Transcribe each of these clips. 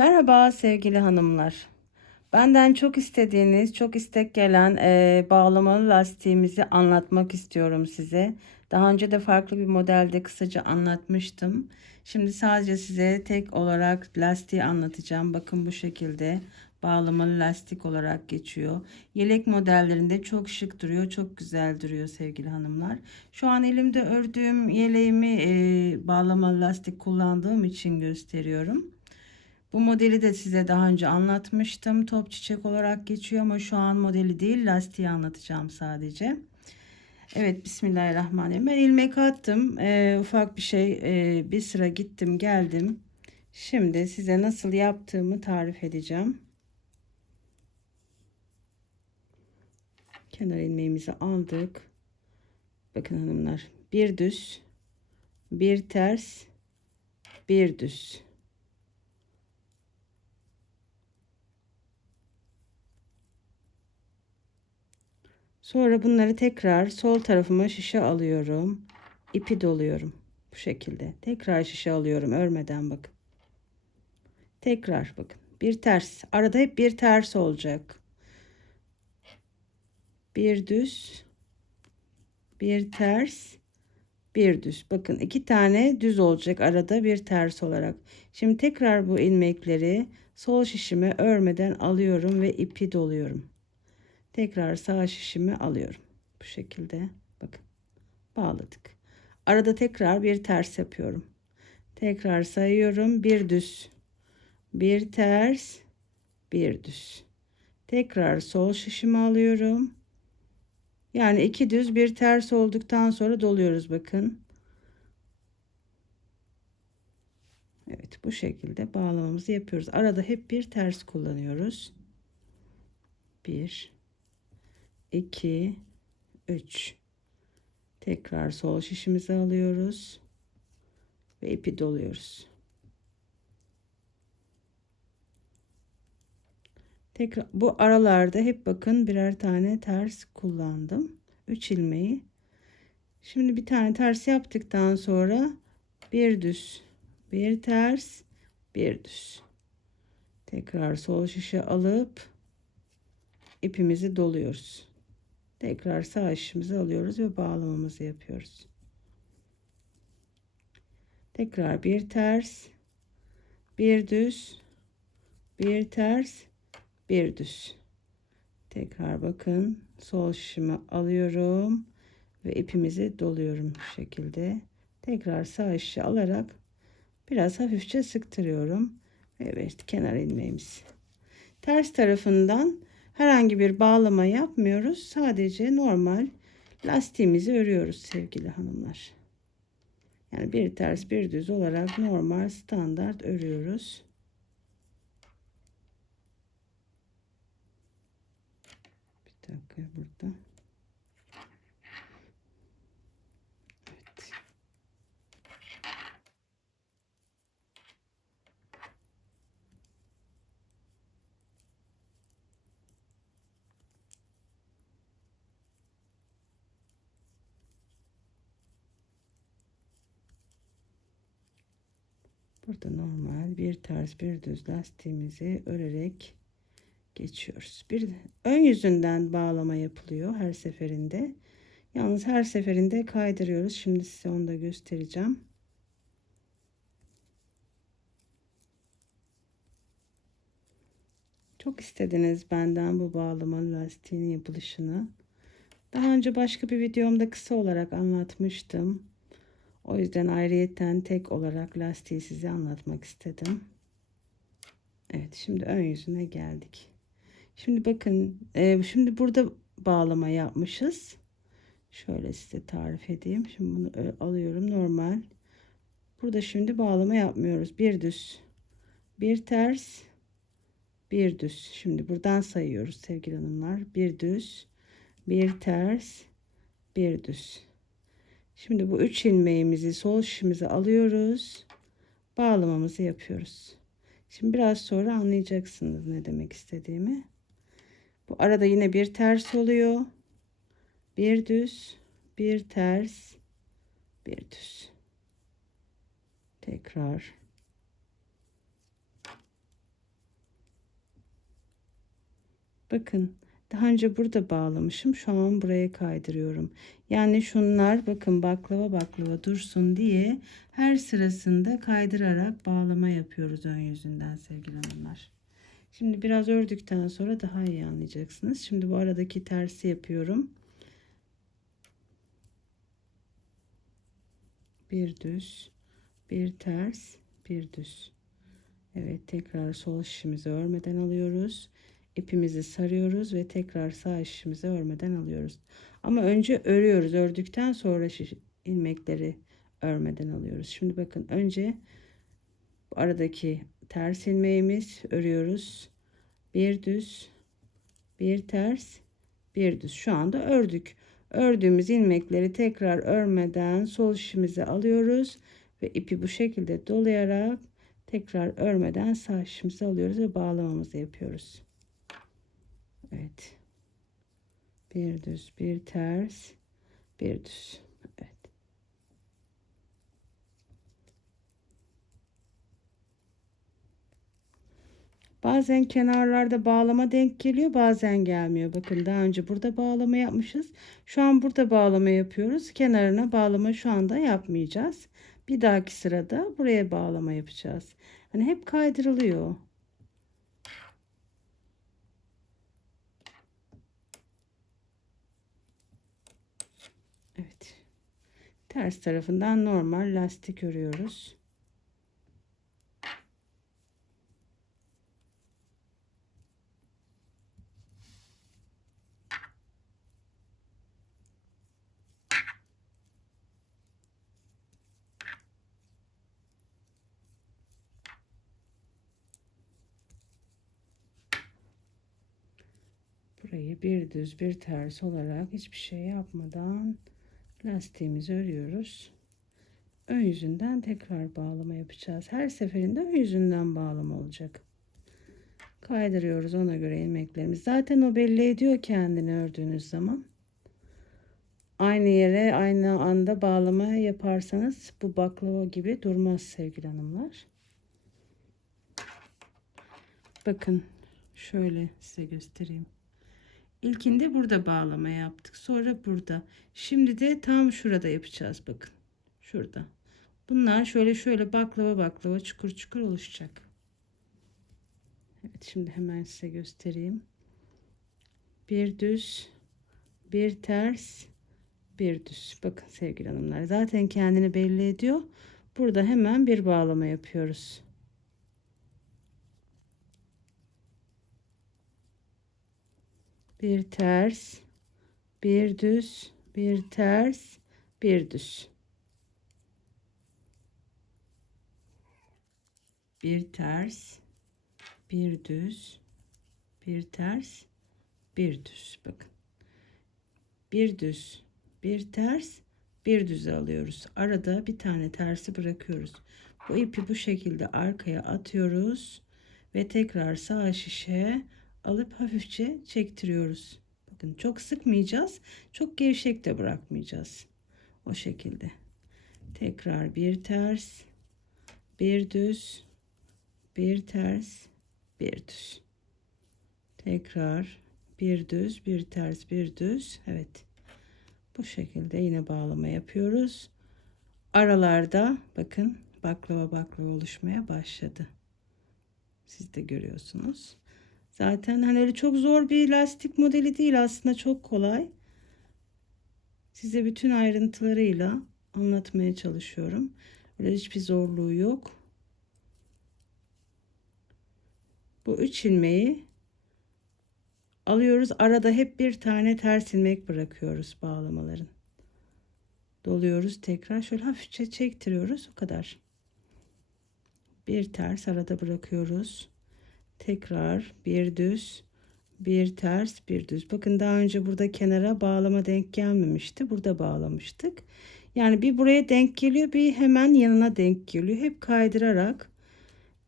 Merhaba sevgili hanımlar. Benden çok istediğiniz, çok istek gelen e, bağlamalı lastiğimizi anlatmak istiyorum size. Daha önce de farklı bir modelde kısaca anlatmıştım. Şimdi sadece size tek olarak lastiği anlatacağım. Bakın bu şekilde bağlamalı lastik olarak geçiyor. Yelek modellerinde çok şık duruyor, çok güzel duruyor sevgili hanımlar. Şu an elimde ördüğüm yeleğimi e, bağlamalı lastik kullandığım için gösteriyorum. Bu modeli de size daha önce anlatmıştım. Top çiçek olarak geçiyor ama şu an modeli değil lastiği anlatacağım sadece. Evet Bismillahirrahmanirrahim. Ben ilmek attım. Ee, ufak bir şey ee, bir sıra gittim geldim. Şimdi size nasıl yaptığımı tarif edeceğim. Kenar ilmeğimizi aldık. Bakın hanımlar. Bir düz, bir ters, bir düz. Sonra bunları tekrar sol tarafıma şişe alıyorum. İpi doluyorum. Bu şekilde. Tekrar şişe alıyorum örmeden bakın. Tekrar bakın. Bir ters. Arada hep bir ters olacak. Bir düz. Bir ters. Bir düz. Bakın iki tane düz olacak arada bir ters olarak. Şimdi tekrar bu ilmekleri sol şişime örmeden alıyorum ve ipi doluyorum. Tekrar sağ şişimi alıyorum. Bu şekilde bakın bağladık. Arada tekrar bir ters yapıyorum. Tekrar sayıyorum. Bir düz. Bir ters. Bir düz. Tekrar sol şişimi alıyorum. Yani iki düz bir ters olduktan sonra doluyoruz bakın. Evet bu şekilde bağlamamızı yapıyoruz. Arada hep bir ters kullanıyoruz. Bir 2 3 tekrar sol şişimizi alıyoruz ve ipi doluyoruz. Tekrar bu aralarda hep bakın birer tane ters kullandım. 3 ilmeği. Şimdi bir tane ters yaptıktan sonra bir düz, bir ters, bir düz. Tekrar sol şişe alıp ipimizi doluyoruz. Tekrar sağ işimizi alıyoruz ve bağlamamızı yapıyoruz. Tekrar bir ters, bir düz, bir ters, bir düz. Tekrar bakın sol şişimi alıyorum ve ipimizi doluyorum bu şekilde. Tekrar sağ işi alarak biraz hafifçe sıktırıyorum. Evet kenar ilmeğimiz. Ters tarafından herhangi bir bağlama yapmıyoruz. Sadece normal lastiğimizi örüyoruz sevgili hanımlar. Yani bir ters bir düz olarak normal standart örüyoruz. Bir dakika burada. Burada normal bir ters bir düz lastiğimizi örerek geçiyoruz. Bir ön yüzünden bağlama yapılıyor her seferinde. Yalnız her seferinde kaydırıyoruz. Şimdi size onu da göstereceğim. Çok istediniz benden bu bağlama lastiğinin yapılışını. Daha önce başka bir videomda kısa olarak anlatmıştım. O yüzden ayrıyetten tek olarak lastiği size anlatmak istedim. Evet şimdi ön yüzüne geldik. Şimdi bakın e, şimdi burada bağlama yapmışız. Şöyle size tarif edeyim. Şimdi bunu alıyorum normal. Burada şimdi bağlama yapmıyoruz. Bir düz, bir ters, bir düz. Şimdi buradan sayıyoruz sevgili hanımlar. Bir düz, bir ters, bir düz. Şimdi bu üç ilmeğimizi sol şişimize alıyoruz. Bağlamamızı yapıyoruz. Şimdi biraz sonra anlayacaksınız ne demek istediğimi. Bu arada yine bir ters oluyor. Bir düz, bir ters, bir düz. Tekrar. Bakın daha önce burada bağlamışım. Şu an buraya kaydırıyorum. Yani şunlar bakın baklava baklava dursun diye her sırasında kaydırarak bağlama yapıyoruz ön yüzünden sevgili hanımlar. Şimdi biraz ördükten sonra daha iyi anlayacaksınız. Şimdi bu aradaki tersi yapıyorum. Bir düz, bir ters, bir düz. Evet tekrar sol şişimizi örmeden alıyoruz. İpimizi sarıyoruz ve tekrar sağ şişimizi örmeden alıyoruz. Ama önce örüyoruz. Ördükten sonra şiş, ilmekleri örmeden alıyoruz. Şimdi bakın önce aradaki ters ilmeğimiz örüyoruz. Bir düz, bir ters, bir düz. Şu anda ördük. Ördüğümüz ilmekleri tekrar örmeden sol şişimizi alıyoruz ve ipi bu şekilde dolayarak tekrar örmeden sağ şişimizi alıyoruz ve bağlamamızı yapıyoruz. Evet. Bir düz, bir ters, bir düz. Evet. Bazen kenarlarda bağlama denk geliyor, bazen gelmiyor. Bakın daha önce burada bağlama yapmışız. Şu an burada bağlama yapıyoruz. Kenarına bağlama şu anda yapmayacağız. Bir dahaki sırada buraya bağlama yapacağız. Hani hep kaydırılıyor. Evet. Ters tarafından normal lastik örüyoruz. Burayı bir düz bir ters olarak hiçbir şey yapmadan lastiğimizi örüyoruz. Ön yüzünden tekrar bağlama yapacağız. Her seferinde ön yüzünden bağlama olacak. Kaydırıyoruz ona göre ilmeklerimiz. Zaten o belli ediyor kendini ördüğünüz zaman. Aynı yere aynı anda bağlama yaparsanız bu baklava gibi durmaz sevgili hanımlar. Bakın şöyle size göstereyim. İlkinde burada bağlama yaptık. Sonra burada. Şimdi de tam şurada yapacağız bakın. Şurada. Bunlar şöyle şöyle baklava baklava çukur çukur oluşacak. Evet şimdi hemen size göstereyim. Bir düz, bir ters, bir düz. Bakın sevgili hanımlar zaten kendini belli ediyor. Burada hemen bir bağlama yapıyoruz. Bir ters, bir düz, bir ters, bir düz. Bir ters, bir düz, bir ters, bir düz. Bakın. Bir düz, bir ters, bir düz alıyoruz. Arada bir tane tersi bırakıyoruz. Bu ipi bu şekilde arkaya atıyoruz ve tekrar sağ şişe alıp hafifçe çektiriyoruz. Bakın çok sıkmayacağız. Çok gevşek de bırakmayacağız. O şekilde. Tekrar bir ters, bir düz, bir ters, bir düz. Tekrar bir düz, bir ters, bir düz. Evet. Bu şekilde yine bağlama yapıyoruz. Aralarda bakın baklava baklava oluşmaya başladı. Siz de görüyorsunuz. Zaten hani öyle çok zor bir lastik modeli değil aslında çok kolay. Size bütün ayrıntılarıyla anlatmaya çalışıyorum. Öyle hiçbir zorluğu yok. Bu üç ilmeği alıyoruz. Arada hep bir tane ters ilmek bırakıyoruz bağlamaların. Doluyoruz tekrar şöyle hafifçe çektiriyoruz o kadar. Bir ters arada bırakıyoruz tekrar bir düz bir ters bir düz. Bakın daha önce burada kenara bağlama denk gelmemişti. Burada bağlamıştık. Yani bir buraya denk geliyor bir hemen yanına denk geliyor. Hep kaydırarak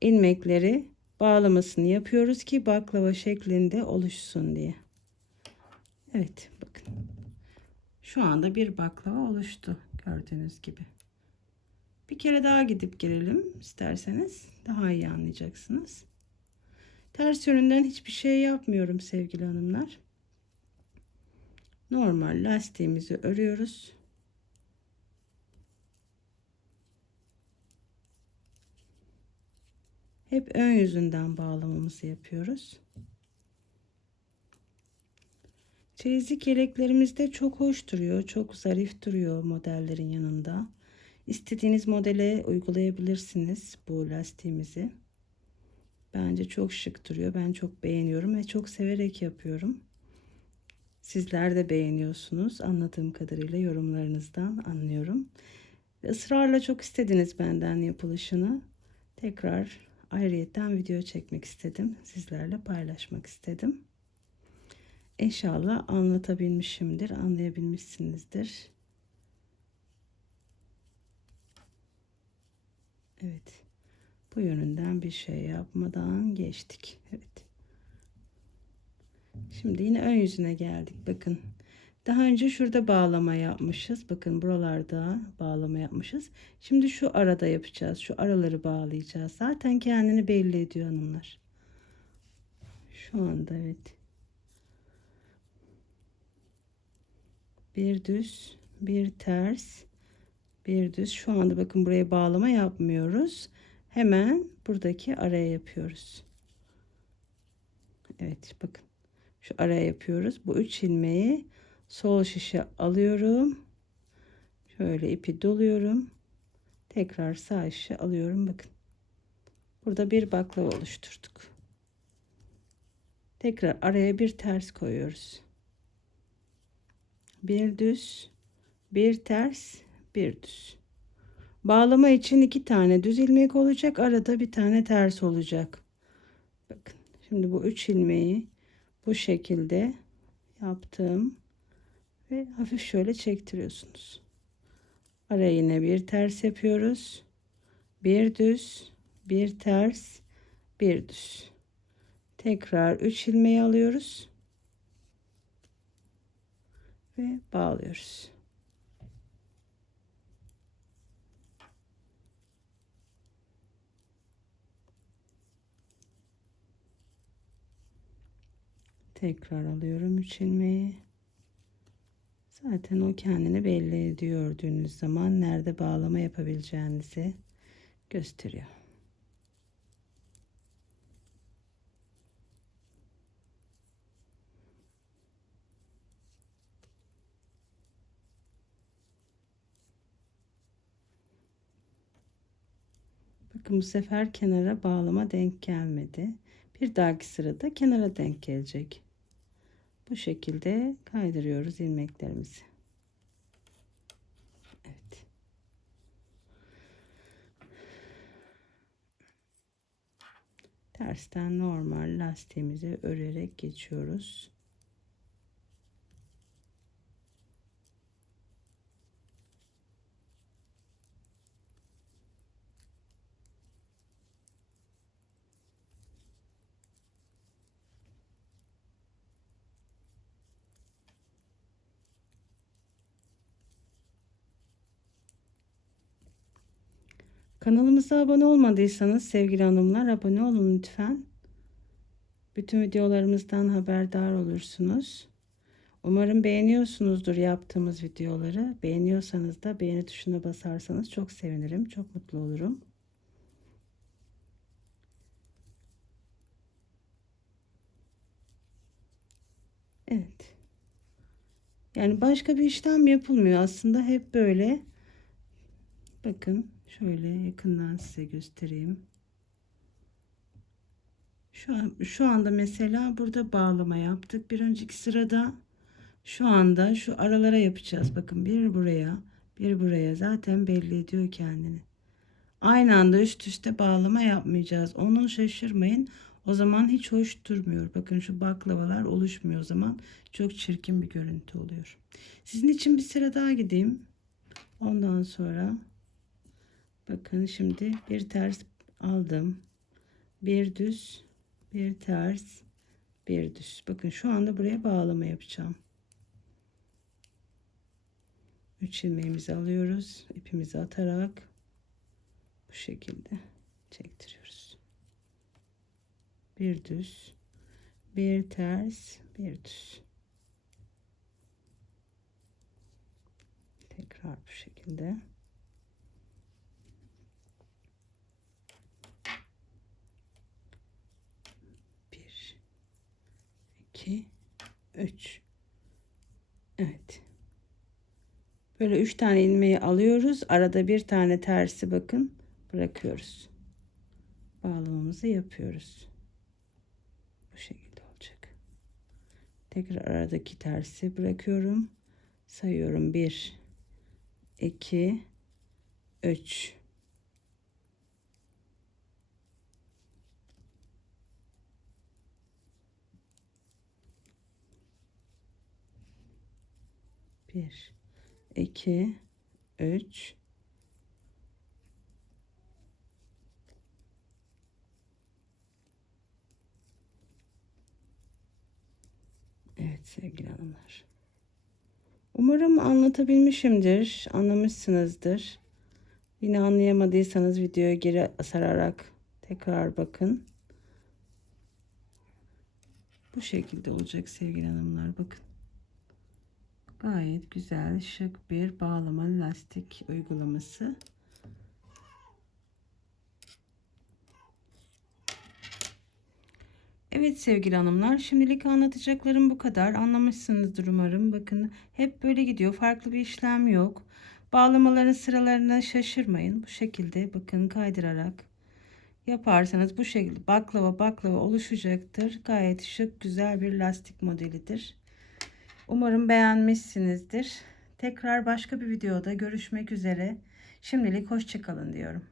ilmekleri bağlamasını yapıyoruz ki baklava şeklinde oluşsun diye. Evet bakın. Şu anda bir baklava oluştu gördüğünüz gibi. Bir kere daha gidip gelelim isterseniz. Daha iyi anlayacaksınız Ters yönünden hiçbir şey yapmıyorum sevgili hanımlar. Normal lastiğimizi örüyoruz. Hep ön yüzünden bağlamamızı yapıyoruz. Çeyizlik yeleklerimizde çok hoş duruyor. Çok zarif duruyor modellerin yanında. İstediğiniz modele uygulayabilirsiniz bu lastiğimizi. Bence çok şık duruyor. Ben çok beğeniyorum ve çok severek yapıyorum. Sizler de beğeniyorsunuz. Anladığım kadarıyla yorumlarınızdan anlıyorum. Ve ısrarla çok istediniz benden yapılışını. Tekrar ayrıyetten video çekmek istedim. Sizlerle paylaşmak istedim. İnşallah anlatabilmişimdir, anlayabilmişsinizdir. Evet. Bu yönünden bir şey yapmadan geçtik. Evet. Şimdi yine ön yüzüne geldik. Bakın. Daha önce şurada bağlama yapmışız. Bakın buralarda bağlama yapmışız. Şimdi şu arada yapacağız. Şu araları bağlayacağız. Zaten kendini belli ediyor hanımlar. Şu anda evet. Bir düz, bir ters, bir düz. Şu anda bakın buraya bağlama yapmıyoruz. Hemen buradaki araya yapıyoruz. Evet bakın. Şu araya yapıyoruz. Bu üç ilmeği sol şişe alıyorum. Şöyle ipi doluyorum. Tekrar sağ şişe alıyorum. Bakın. Burada bir baklava oluşturduk. Tekrar araya bir ters koyuyoruz. Bir düz, bir ters, bir düz. Bağlama için iki tane düz ilmek olacak. Arada bir tane ters olacak. Bakın. Şimdi bu üç ilmeği bu şekilde yaptım ve hafif şöyle çektiriyorsunuz. Araya yine bir ters yapıyoruz. Bir düz, bir ters, bir düz. Tekrar 3 ilmeği alıyoruz ve bağlıyoruz. Tekrar alıyorum 3 ilmeği. Zaten o kendini belli ediyor gördüğünüz zaman nerede bağlama yapabileceğinizi gösteriyor. Bakın bu sefer kenara bağlama denk gelmedi. Bir dahaki sırada kenara denk gelecek. Bu şekilde kaydırıyoruz ilmeklerimizi. Evet. Tersten normal lastiğimizi örerek geçiyoruz. Kanalımıza abone olmadıysanız sevgili hanımlar abone olun lütfen. Bütün videolarımızdan haberdar olursunuz. Umarım beğeniyorsunuzdur yaptığımız videoları. Beğeniyorsanız da beğeni tuşuna basarsanız çok sevinirim. Çok mutlu olurum. Evet. Yani başka bir işlem yapılmıyor. Aslında hep böyle. Bakın Şöyle yakından size göstereyim. Şu, an, şu anda mesela burada bağlama yaptık. Bir önceki sırada şu anda şu aralara yapacağız. Bakın bir buraya bir buraya zaten belli ediyor kendini. Aynı anda üst üste bağlama yapmayacağız. Onu şaşırmayın. O zaman hiç hoş durmuyor. Bakın şu baklavalar oluşmuyor o zaman. Çok çirkin bir görüntü oluyor. Sizin için bir sıra daha gideyim. Ondan sonra Bakın şimdi bir ters aldım. Bir düz, bir ters, bir düz. Bakın şu anda buraya bağlama yapacağım. 3 ilmeğimizi alıyoruz. ipimizi atarak bu şekilde çektiriyoruz. bir düz, bir ters, bir düz. Tekrar bu şekilde. 2 3 Evet. Böyle 3 tane ilmeği alıyoruz. Arada bir tane tersi bakın bırakıyoruz. Bağlamamızı yapıyoruz. Bu şekilde olacak. Tekrar aradaki tersi bırakıyorum. Sayıyorum 1 2 3 1 2 3 Evet sevgili hanımlar. Umarım anlatabilmişimdir, anlamışsınızdır. Yine anlayamadıysanız videoya geri sararak tekrar bakın. Bu şekilde olacak sevgili hanımlar. Bakın. Gayet güzel, şık bir bağlama lastik uygulaması. Evet sevgili hanımlar, şimdilik anlatacaklarım bu kadar. Anlamışsınızdır umarım. Bakın hep böyle gidiyor. Farklı bir işlem yok. Bağlamaların sıralarına şaşırmayın. Bu şekilde bakın kaydırarak yaparsanız bu şekilde baklava baklava oluşacaktır. Gayet şık, güzel bir lastik modelidir. Umarım beğenmişsinizdir. Tekrar başka bir videoda görüşmek üzere. Şimdilik hoşçakalın diyorum.